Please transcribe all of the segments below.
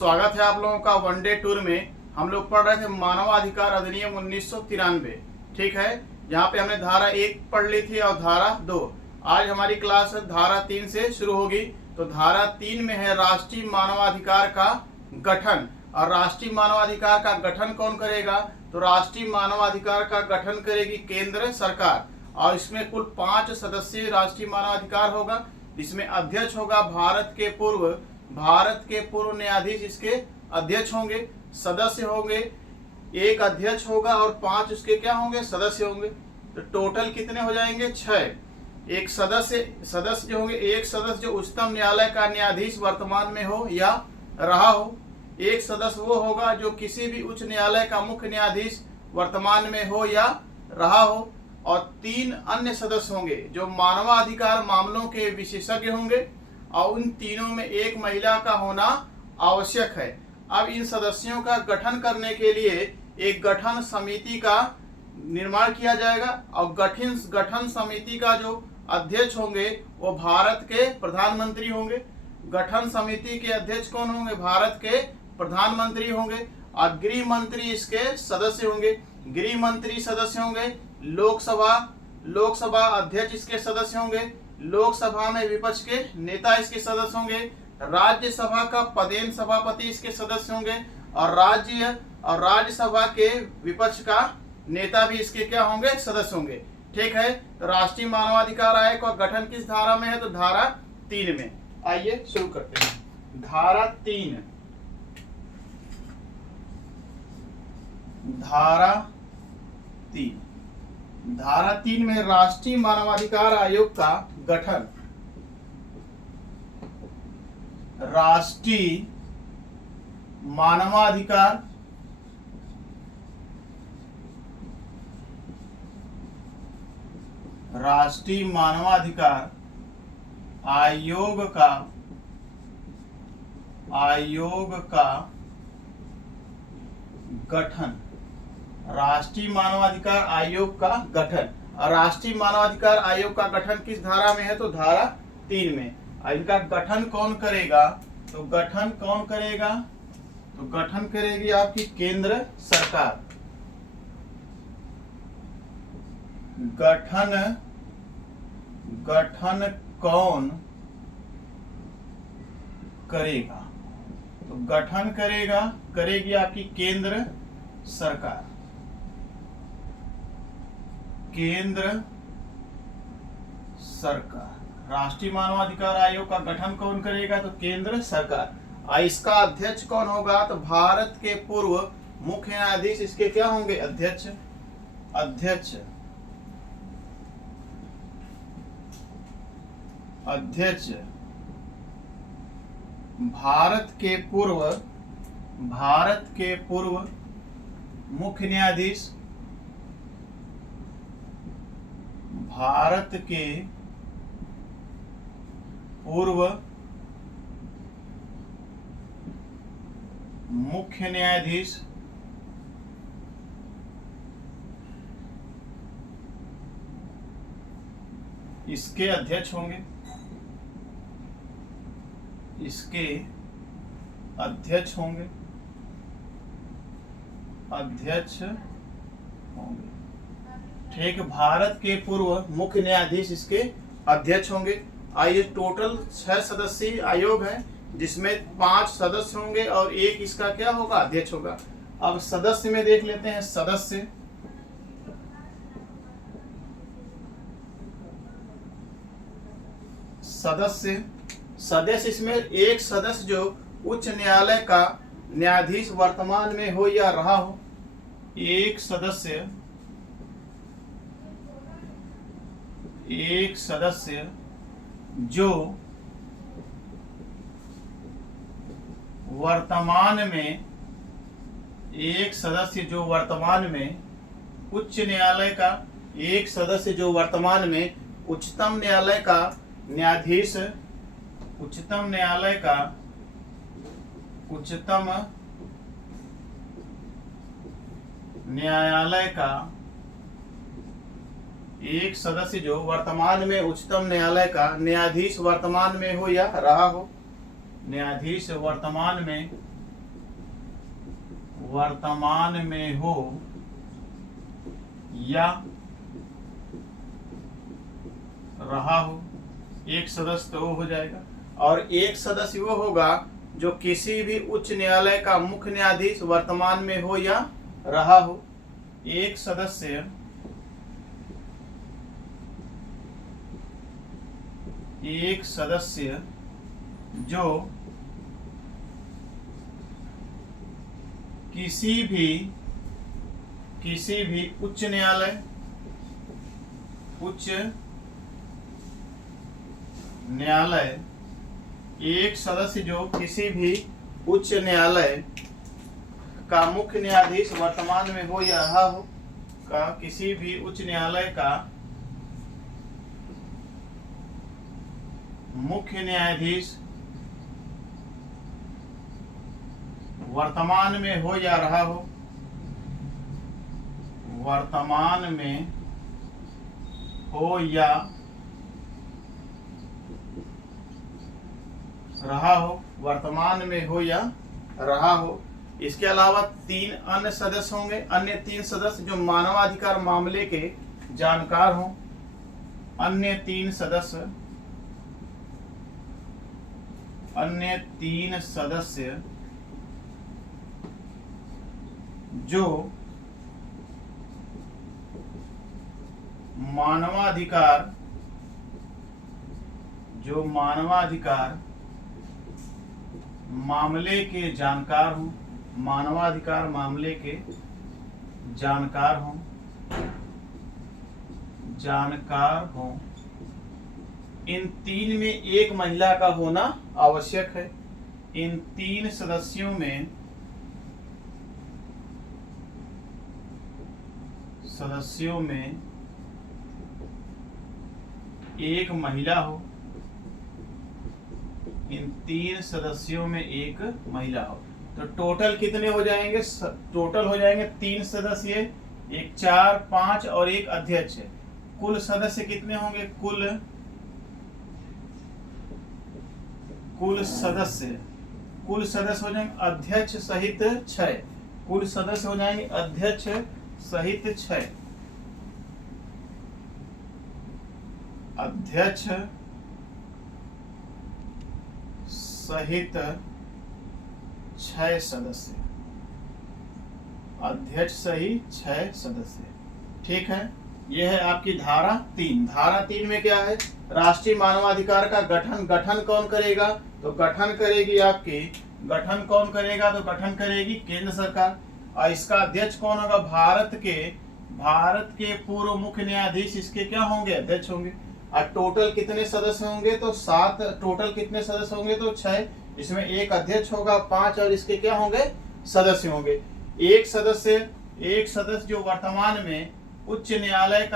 स्वागत है आप लोगों का वनडे टूर में। हम लोग पढ़ रहे थे मानवाधिकार अधिनियम 1993। ठीक है, यहाँ पे हमने धारा 1 पढ़ ली थी और धारा 2। आज हमारी क्लास धारा 3 से शुरू होगी। तो धारा 3 में है राष्ट्रीय मानवाधिकार का गठन। और राष्ट्रीय मानवाधिकार का गठन कौन करेगा? तो राष्ट्रीय मानवाधिकार का गठन करेगी केंद्र सरकार। और इसमें कुल 5 सदस्यीय राष्ट्रीय मानवाधिकार होगा। इसमें अध्यक्ष होगा भारत के पूर्व न्यायाधीश इसके अध्यक्ष होंगे। सदस्य होंगे, एक अध्यक्ष होगा और 5 उसके क्या होंगे? सदस्य होंगे। तो टोटल कितने हो जाएंगे? 6। एक सदस्य जो होंगे, एक सदस्य जो उच्चतम न्यायालय का न्यायाधीश वर्तमान में हो या रहा हो। एक सदस्य वो होगा जो किसी भी उच्च न्यायालय का मुख्य न्यायाधीश वर्तमान में हो या रहा हो। और 3 अन्य सदस्य होंगे जो मानवाधिकार मामलों के विशेषज्ञ होंगे। और उन तीनों में एक महिला का होना आवश्यक है। अब इन सदस्यों का गठन करने के लिए एक गठन समिति का निर्माण किया जाएगा। और गठन समिति का जो अध्यक्ष होंगे वो भारत के प्रधानमंत्री होंगे। गठन समिति के अध्यक्ष कौन होंगे? भारत के प्रधानमंत्री होंगे। और गृह मंत्री इसके सदस्य होंगे। गृह मंत्री सदस्य होंगे। लोकसभा अध्यक्ष इसके सदस्य होंगे। लोकसभा में विपक्ष के नेता इसके सदस्य होंगे। राज्यसभा का पदेन सभापति इसके सदस्य होंगे। और राज्यसभा के विपक्ष का नेता भी इसके क्या होंगे? सदस्य होंगे। ठीक है, तो राष्ट्रीय मानवाधिकार आयोग का गठन किस धारा में है? तो धारा 3 में। आइए शुरू करते हैं। धारा 3 में राष्ट्रीय मानवाधिकार आयोग का गठन। राष्ट्रीय मानवाधिकार आयोग का गठन। राष्ट्रीय मानवाधिकार आयोग का गठन। और राष्ट्रीय मानवाधिकार आयोग का गठन किस धारा में है? तो धारा 3 में। और इनका गठन कौन करेगा? तो गठन करेगी आपकी केंद्र सरकार। गठन कौन करेगा? तो गठन करेगी आपकी केंद्र सरकार। राष्ट्रीय मानवाधिकार आयोग का गठन कौन करेगा? तो केंद्र सरकार। इसका अध्यक्ष कौन होगा? तो भारत के पूर्व मुख्य न्यायाधीश इसके क्या होंगे? अध्यक्ष भारत के पूर्व मुख्य न्यायाधीश। भारत के पूर्व मुख्य न्यायाधीश इसके अध्यक्ष होंगे। ठीक, भारत के पूर्व मुख्य न्यायाधीश इसके अध्यक्ष होंगे। आइए, टोटल 6 सदस्यीय आयोग है जिसमें 5 सदस्य होंगे और एक इसका क्या होगा? अध्यक्ष होगा। अब सदस्य में देख लेते हैं। सदस्य इसमें एक सदस्य जो उच्च न्यायालय का न्यायाधीश वर्तमान में हो या रहा हो। एक सदस्य जो वर्तमान में उच्च न्यायालय का, एक सदस्य जो वर्तमान में उच्चतम न्यायालय का न्यायाधीश, उच्चतम न्यायालय का एक सदस्य जो वर्तमान में उच्चतम न्यायालय का न्यायाधीश वर्तमान में हो या रहा हो, न्यायाधीश वर्तमान में वर्तमान में हो या रहा हो, एक सदस्य तो वो हो जाएगा, और एक सदस्य वो होगा जो किसी भी उच्च न्यायालय का मुख्य न्यायाधीश वर्तमान में हो या रहा हो। एक सदस्य जो किसी भी उच्च न्यायालय एक सदस्य जो किसी भी उच्च न्यायालय का मुख्य न्यायाधीश वर्तमान में हो या रहा हो, का किसी भी उच्च न्यायालय का मुख्य न्यायाधीश वर्तमान में हो या रहा हो, वर्तमान में हो या रहा हो, वर्तमान में हो या रहा हो। इसके अलावा 3 अन्य सदस्य होंगे, अन्य 3 सदस्य जो मानवाधिकार मामले के जानकार हों। अन्य 3 सदस्य जो मानवाधिकार मामले के जानकार हों, मानवाधिकार मामले के जानकार हों। इन 3 में एक महिला का होना आवश्यक है। इन 3 सदस्यों में एक महिला हो, इन 3 सदस्यों में एक महिला हो। तो टोटल कितने हो जाएंगे? टोटल हो जाएंगे 3 सदस्य, एक 4, 5 और एक अध्यक्ष। कुल सदस्य कितने होंगे? कुल सदस्य हो जाएंगे अध्यक्ष सहित 6। कुल सदस्य हो जाएंगे अध्यक्ष सहित 6। अध्यक्ष सहित 6 सदस्य, अध्यक्ष सहित 6 सदस्य। ठीक है, यह है आपकी धारा 3। धारा 3 में क्या है? राष्ट्रीय मानवाधिकार का गठन कौन करेगा? तो गठन करेगी केंद्र सरकार। और इसका अध्यक्ष कौन होगा? भारत के पूर्व मुख्य न्यायाधीश इसके क्या होंगे? अध्यक्ष होंगे। और टोटल कितने सदस्य होंगे? तो 7। टोटल कितने सदस्य होंगे? तो 6। इसमें एक अध्यक्ष होगा, 5 और इसके क्या होंगे? सदस्य होंगे। एक सदस्य जो वर्तमान में उच्च न्यायालय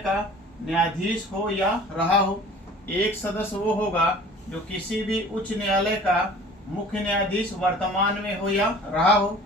का न्यायाधीश हो या रहा हो। एक सदस्य वो होगा जो किसी भी उच्च न्यायालय का मुख्य न्यायाधीश वर्तमान में हो या रहा हो।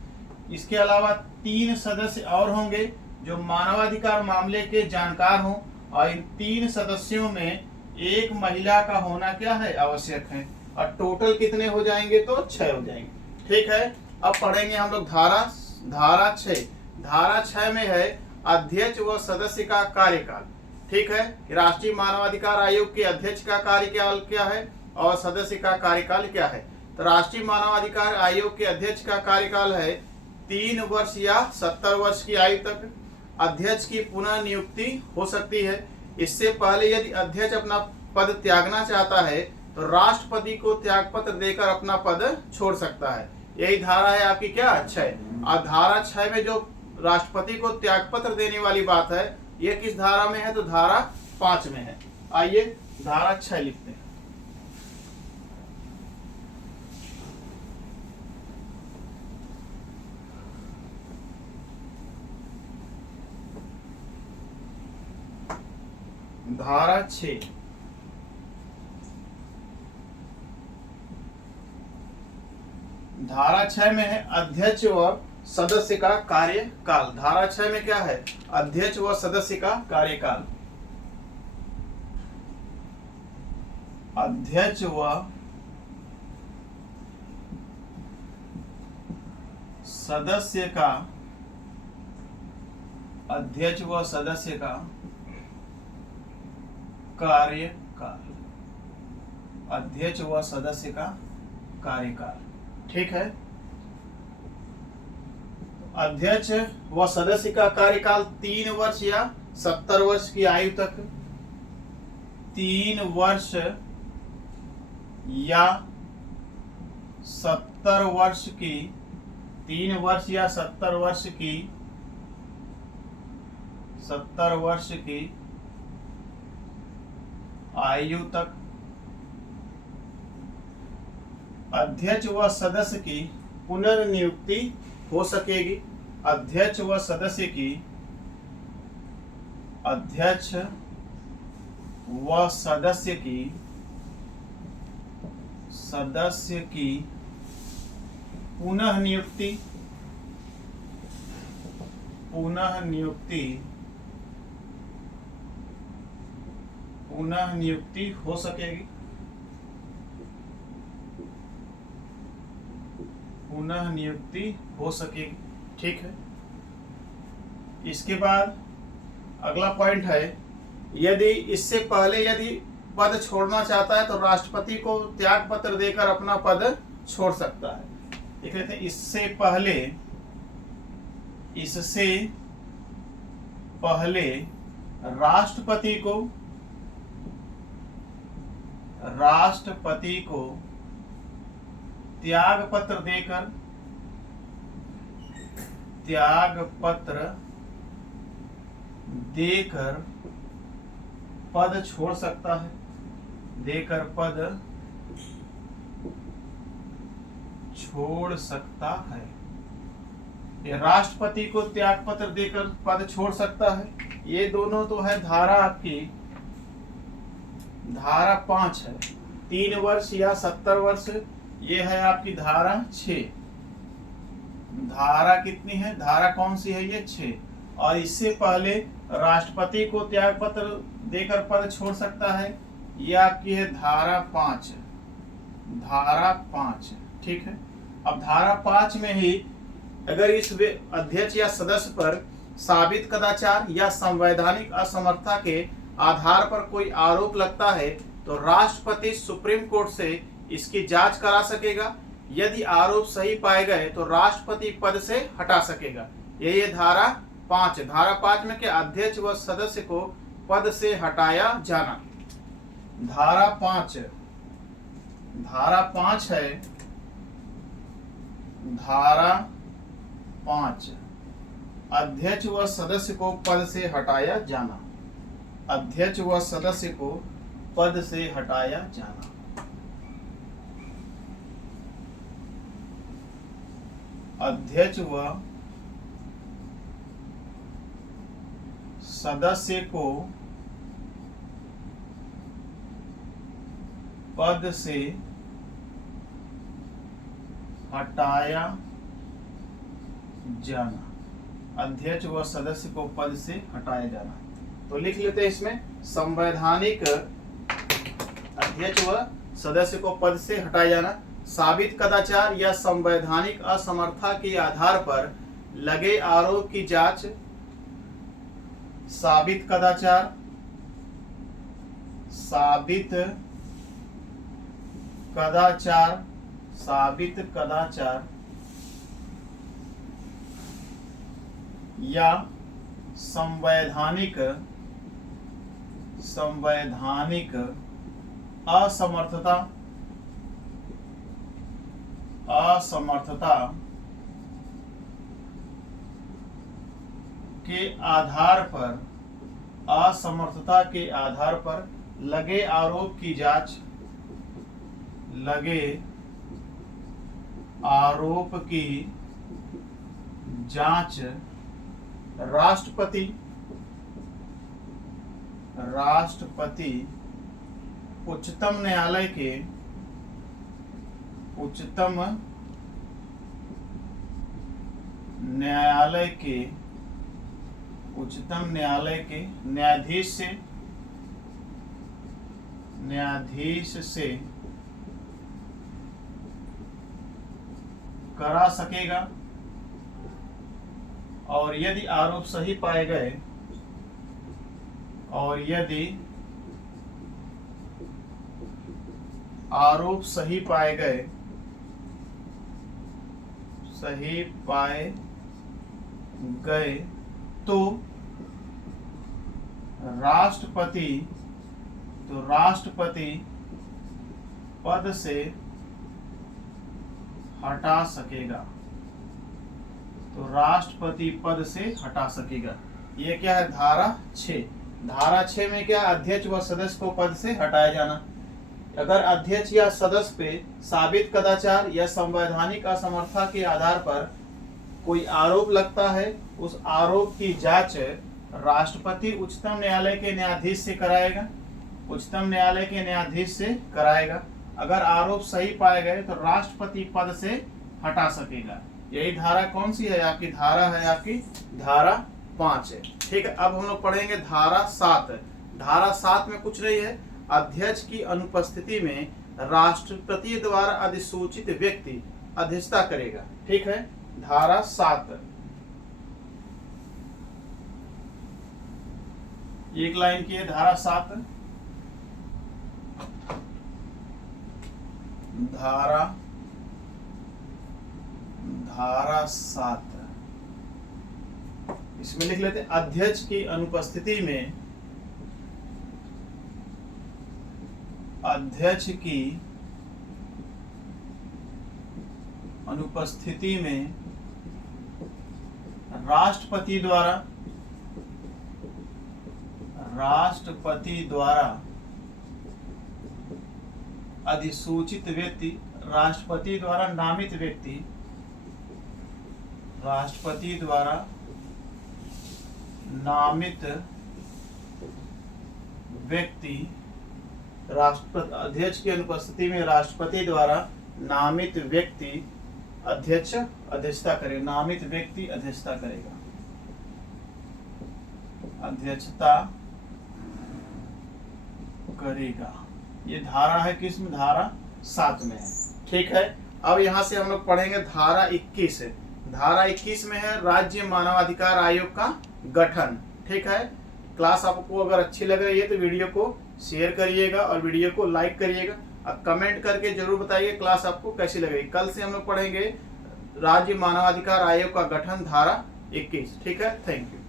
इसके अलावा 3 सदस्य और होंगे जो मानवाधिकार मामले के जानकार हों, और इन 3 सदस्यों में एक महिला का होना क्या है? आवश्यक है। और टोटल कितने हो जाएंगे? तो 6 हो जाएंगे। ठीक है, अब पढ़ेंगे हम लोग धारा 6। धारा 6 में है अध्यक्ष व सदस्य का कार्यकाल। ठीक है, राष्ट्रीय मानवाधिकार आयोग के अध्यक्ष का कार्यकाल क्या है और सदस्य का कार्यकाल क्या है? तो राष्ट्रीय मानवाधिकार आयोग के अध्यक्ष का कार्यकाल है 3 वर्ष या 70 वर्ष की आयु तक। अध्यक्ष की पुनः नियुक्ति हो सकती है। इससे पहले यदि अध्यक्ष अपना पद त्यागना चाहता है तो राष्ट्रपति को त्यागपत्र देकर अपना पद छोड़ सकता है। यही धारा है आपकी क्या? 6। और धारा 6 में जो राष्ट्रपति को त्यागपत्र देने वाली बात है, यह किस धारा में है? तो धारा 5 में है। आइए धारा 6 लिखते हैं। धारा 6 में है अध्यक्ष व सदस्य का कार्यकाल। धारा 6 में क्या है? अध्यक्ष व सदस्य का कार्यकाल। अध्यक्ष व सदस्य का अध्यक्ष व सदस्य का कार्यकाल, अध्यक्ष व सदस्य का कार्यकाल। ठीक है, अध्यक्ष व सदस्य का कार्यकाल 3 वर्ष या 70 वर्ष की आयु तक, 3 वर्ष या 70 वर्ष की, 3 वर्ष या 70 वर्ष की, 70 वर्ष की आयु तक अध्यक्ष व सदस्य की पुनर्नियुक्ति हो सकेगी। अध्यक्ष व सदस्य की, अध्यक्ष व सदस्य की, सदस्य की पुनः नियुक्ति, पुनः नियुक्ति, पुनः नियुक्ति हो सकेगी, पुनः नियुक्ति हो सकेगी। ठीक है, इसके बाद अगला पॉइंट है, यदि इससे पहले यदि पद छोड़ना चाहता है तो राष्ट्रपति को त्याग पत्र देकर अपना पद छोड़ सकता है। देख लेते हैं, इससे पहले, इससे पहले राष्ट्रपति को त्याग पत्र देकर, त्याग पत्र देकर पद छोड़ सकता है, देकर पद छोड़ सकता है। ये राष्ट्रपति को त्याग पत्र देकर पद छोड़ सकता है। ये दोनों तो है धारा आपकी, धारा 5 है, 3 वर्ष या 70 वर्ष। ये है आपकी धारा 6। धारा कितनी है, धारा कौन सी है, ये 6। और इससे पहले राष्ट्रपति को त्याग पत्र देकर पद छोड़ सकता है, ये आपकी है धारा 5, धारा 5। ठीक है, अब धारा 5 में ही अगर इस अध्यक्ष या सदस्य पर साबित कदाचार या संवैधानिक असमर्थता के आधार पर कोई आरोप लगता है तो राष्ट्रपति सुप्रीम कोर्ट से इसकी जांच करा सकेगा। यदि आरोप सही पाए गए तो राष्ट्रपति पद से हटा सकेगा। ये धारा 5। धारा 5 में क्या, अध्यक्ष व सदस्य को पद से हटाया जाना। धारा 5, धारा 5 है, धारा 5, अध्यक्ष व सदस्य को पद से हटाया जाना, अध्यक्ष व सदस्य को पद से हटाया जाना। अध्यक्ष व सदस्य को पद से हटाया जाना, अध्यक्ष व सदस्य को पद से हटाया जाना। तो लिख लेते हैं इसमें, संवैधानिक, अध्यक्ष व सदस्य को पद से हटाया जाना, साबित कदाचार या संवैधानिक असमर्थता के आधार पर लगे आरोप की जांच, साबित कदाचार, साबित कदाचार, साबित कदाचार या संवैधानिक, संवैधानिक असमर्थता, असमर्थता के आधार पर, असमर्थता के आधार पर लगे आरोप की जांच, लगे आरोप की जांच राष्ट्रपति, राष्ट्रपति उच्चतम न्यायालय के, उच्चतम न्यायालय के, उच्चतम न्यायालय के न्यायाधीश से, न्यायाधीश से करा सकेगा, और यदि आरोप सही पाए गए, और यदि आरोप सही पाए गए तो राष्ट्रपति पद से हटा सकेगा। तो राष्ट्रपति पद से हटा सकेगा। ये क्या है? धारा 6। धारा 6 में क्या? अध्यक्ष व सदस्य को पद से हटाया जाना। अगर अध्यक्ष या सदस्य पे साबित कदाचार या संवैधानिक असमर्थता के आधार पर कोई आरोप लगता है, उस आरोप की जांच राष्ट्रपति उच्चतम न्यायालय के न्यायाधीश से कराएगा। उच्चतम न्यायालय के न्यायाधीश से कराएगा। अगर आरोप सही पाए गए तो राष्ट्रपति पद से हटा सकेगा। यही धारा कौन सी है? आपकी धारा है आपकी धारा 5 है। ठीक है, अब हम लोग पढ़ेंगे धारा 7। धारा 7 में कुछ नहीं है, अध्यक्ष की अनुपस्थिति में राष्ट्रपति द्वारा अधिसूचित व्यक्ति अध्यक्षता करेगा। ठीक है, धारा 7 एक लाइन की है। धारा 7 धारा 7 इसमें लिख लेते हैं, अध्यक्ष की अनुपस्थिति में राष्ट्रपति द्वारा अधिसूचित व्यक्ति, राष्ट्रपति द्वारा नामित व्यक्ति, अध्यक्ष की अनुपस्थिति में राष्ट्रपति द्वारा नामित व्यक्ति अध्यक्षता करेगा। नामित व्यक्ति अध्यक्षता करेगा, अध्यक्षता करेगा। ये धारा है किसमें? धारा 7 में है। ठीक है, अब यहाँ से हम लोग पढ़ेंगे धारा 21। धारा 21 में है राज्य मानवाधिकार आयोग का गठन। ठीक है, क्लास आपको अगर अच्छी लग रही है तो वीडियो को शेयर करिएगा और वीडियो को लाइक करिएगा। अब कमेंट करके जरूर बताइए क्लास आपको कैसी लग रही। कल से हम लोग पढ़ेंगे राज्य मानवाधिकार आयोग का गठन, धारा 21। ठीक है, थैंक यू।